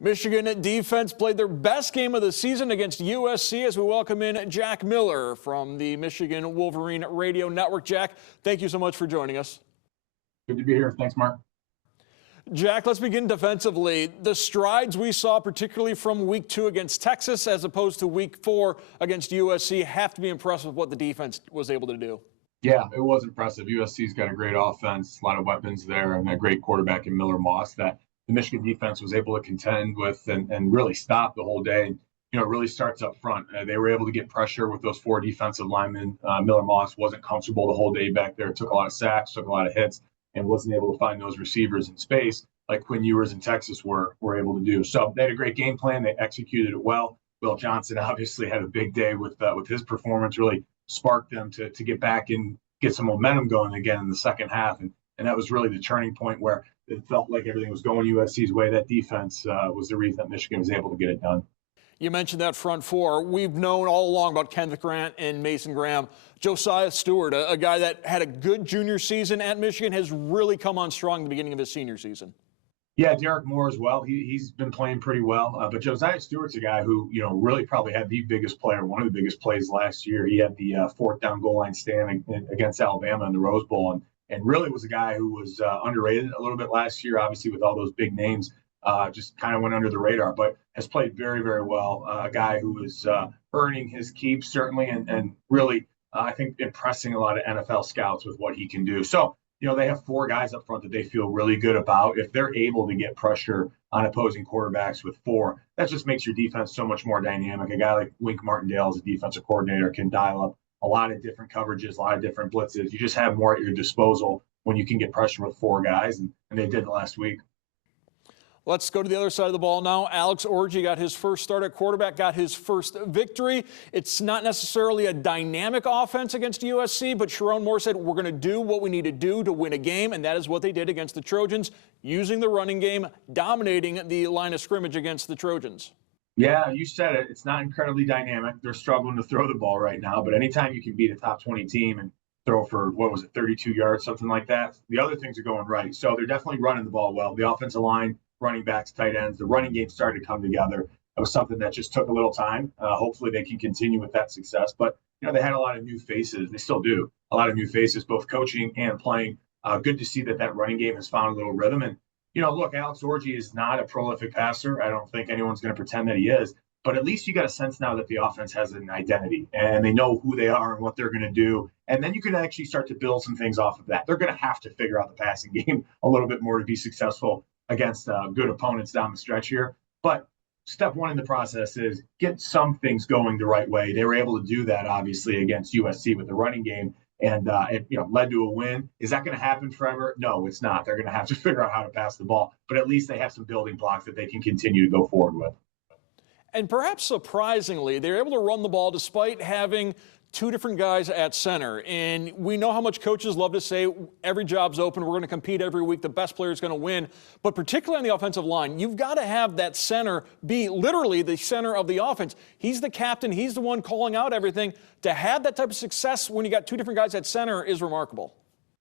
Michigan defense played their best game of the season against USC as we welcome in Jack Miller from the Michigan Wolverine Radio Network. Jack, thank you so much for joining us. Good to be here. Thanks, Mark. Jack, let's begin defensively. The strides we saw, particularly from week 2 against Texas as opposed to week 4 against USC, have to be impressive with what the defense was able to do. Yeah, it was impressive. USC's got a great offense, a lot of weapons there, and a great quarterback in Miller Moss that the Michigan defense was able to contend with and really stop the whole day. You know, it really starts up front. They were able to get pressure with those 4 defensive linemen. Miller Moss wasn't comfortable the whole day back there. Took a lot of sacks, took a lot of hits, and wasn't able to find those receivers in space like Quinn Ewers in Texas were able to do. So they had a great game plan. They executed it well. Will Johnson obviously had a big day with his performance, really sparked them to get back and get some momentum going again in the second half. And that was really the turning point where it felt like everything was going USC's way. That defense was the reason that Michigan was able to get it done. You mentioned that front 4. We've known all along about Kenneth Grant and Mason Graham. Josiah Stewart, a guy that had a good junior season at Michigan, has really come on strong at the beginning of his senior season. Yeah, Derek Moore as well. He's been playing pretty well. But Josiah Stewart's a guy who, really probably had the biggest player, one of the biggest plays last year. He had the 4th down goal line stand against Alabama in the Rose Bowl. And really was a guy who was underrated a little bit last year, obviously with all those big names. Just kind of went under the radar, but has played very, very well. A guy who is earning his keep, certainly, and really, I think, impressing a lot of NFL scouts with what he can do. So, they have 4 guys up front that they feel really good about. If they're able to get pressure on opposing quarterbacks with 4, that just makes your defense so much more dynamic. A guy like Wink Martindale as a defensive coordinator can dial up a lot of different coverages, a lot of different blitzes. You just have more at your disposal when you can get pressure with 4 guys, and they did it last week. Let's go to the other side of the ball now. Alex Orji got his first start at quarterback, got his first victory. It's not necessarily a dynamic offense against USC, but Sharon Moore said, we're going to do what we need to do to win a game, and that is what they did against the Trojans, using the running game, dominating the line of scrimmage against the Trojans. Yeah, you said it. It's not incredibly dynamic. They're struggling to throw the ball right now, but anytime you can beat a top 20 team and throw for, 32 yards, something like that, the other things are going right. So they're definitely running the ball well. The offensive line, running backs, tight ends, the running game started to come together. It was something that just took a little time. Hopefully they can continue with that success. But, they had a lot of new faces. They still do. A lot of new faces, both coaching and playing. Good to see that running game has found a little rhythm. And, look, Alex Orji is not a prolific passer. I don't think anyone's going to pretend that he is. But at least you got a sense now that the offense has an identity and they know who they are and what they're going to do. And then you can actually start to build some things off of that. They're going to have to figure out the passing game a little bit more to be successful against good opponents down the stretch here. But step 1 in the process is get some things going the right way. They were able to do that, obviously, against USC with the running game, and it led to a win. Is that going to happen forever? No, it's not. They're going to have to figure out how to pass the ball, but at least they have some building blocks that they can continue to go forward with. And perhaps surprisingly, they're able to run the ball despite having 2 different guys at center. And we know how much coaches love to say every job's open. We're going to compete every week. The best player is going to win. But particularly on the offensive line, you've got to have that center be literally the center of the offense. He's the captain. He's the one calling out everything. To have that type of success when you got 2 different guys at center is remarkable.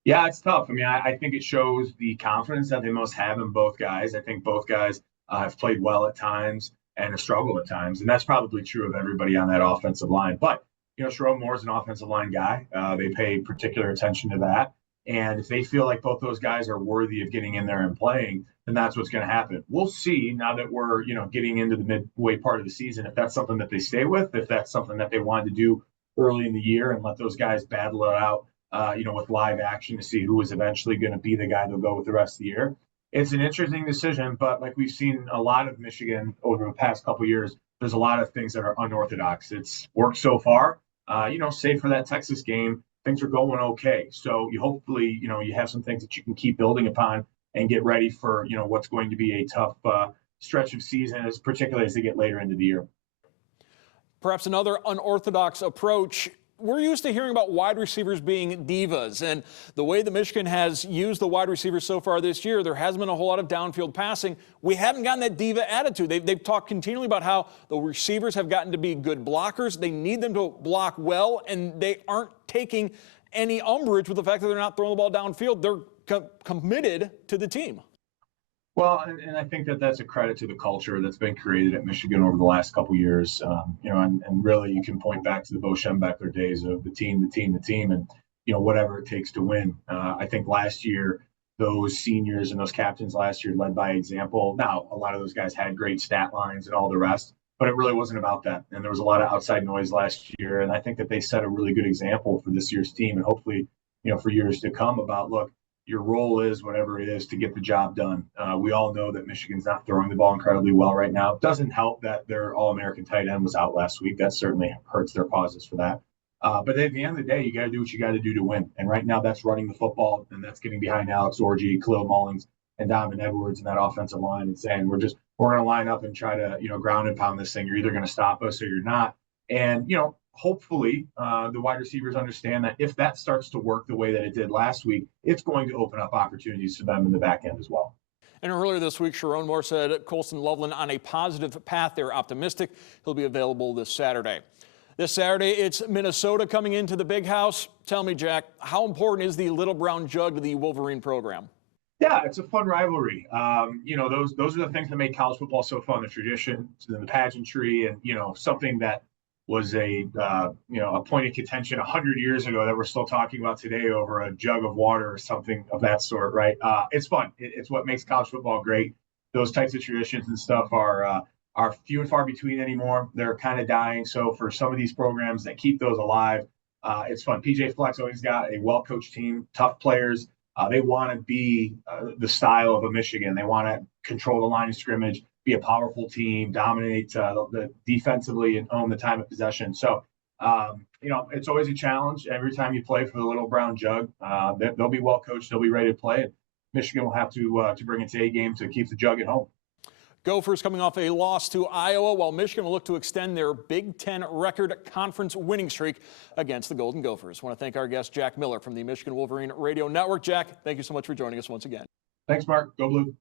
Yeah, it's tough. I mean, I think it shows the confidence that they must have in both guys. I think both guys have played well at times and have struggled at times. And that's probably true of everybody on that offensive line. But Sharon Moore is an offensive line guy. They pay particular attention to that. And if they feel like both those guys are worthy of getting in there and playing, then that's what's going to happen. We'll see now that we're, getting into the midway part of the season, if that's something that they stay with, if that's something that they wanted to do early in the year and let those guys battle it out, with live action to see who is eventually going to be the guy they'll go with the rest of the year. It's an interesting decision, but like we've seen a lot of Michigan over the past couple of years, there's a lot of things that are unorthodox. It's worked so far. Save for that Texas game, things are going okay. So you hopefully, you have some things that you can keep building upon and get ready for, what's going to be a tough stretch of season, particularly as they get later into the year. Perhaps another unorthodox approach. We're used to hearing about wide receivers being divas, and the way that Michigan has used the wide receivers so far this year, there hasn't been a whole lot of downfield passing. We haven't gotten that diva attitude. They've talked continually about how the receivers have gotten to be good blockers. They need them to block well, and they aren't taking any umbrage with the fact that they're not throwing the ball downfield. They're committed to the team. Well, and I think that that's a credit to the culture that's been created at Michigan over the last couple years. And really you can point back to the Bo Schembechler days of the team, and whatever it takes to win. I think last year those seniors and those captains last year led by example. Now a lot of those guys had great stat lines and all the rest, but it really wasn't about that. And there was a lot of outside noise last year, and I think that they set a really good example for this year's team, and hopefully, for years to come about look. Your role is whatever it is to get the job done. We all know that Michigan's not throwing the ball incredibly well right now. It doesn't help that their All-American tight end was out last week. That certainly hurts their causes for that. But at the end of the day, you got to do what you got to do to win. And right now, that's running the football, and that's getting behind Alex Orji, Khalil Mullins, and Donovan Edwards in that offensive line, and saying we're going to line up and try to ground and pound this thing. You're either going to stop us or you're not. And hopefully the wide receivers understand that if that starts to work the way that it did last week, it's going to open up opportunities for them in the back end as well. And earlier this week, Sharon Moore said Colston Loveland on a positive path. They're optimistic he'll be available this Saturday. This Saturday, it's Minnesota coming into the Big House. Tell me, Jack, how important is the Little Brown Jug to the Wolverine program? Yeah, it's a fun rivalry. Those are the things that make college football so fun: the tradition, the pageantry, and something that was a point of contention 100 years ago that we're still talking about today over a jug of water or something of that sort, right? It's fun. It's what makes college football great. Those types of traditions and stuff are few and far between anymore. They're kind of dying. So for some of these programs that keep those alive, it's fun. PJ Fleck's always got a well-coached team, tough players. They want to be the style of a Michigan. They want to control the line of scrimmage, be a powerful team, dominate the defensively, and own the time of possession. So, it's always a challenge every time you play for the Little Brown Jug. They'll be well coached. They'll be ready to play. And Michigan will have to bring its A game to keep the Jug at home. Gophers coming off a loss to Iowa, while Michigan will look to extend their Big Ten record conference winning streak against the Golden Gophers. I want to thank our guest, Jack Miller from the Michigan Wolverine Radio Network. Jack, thank you so much for joining us once again. Thanks, Mark. Go Blue.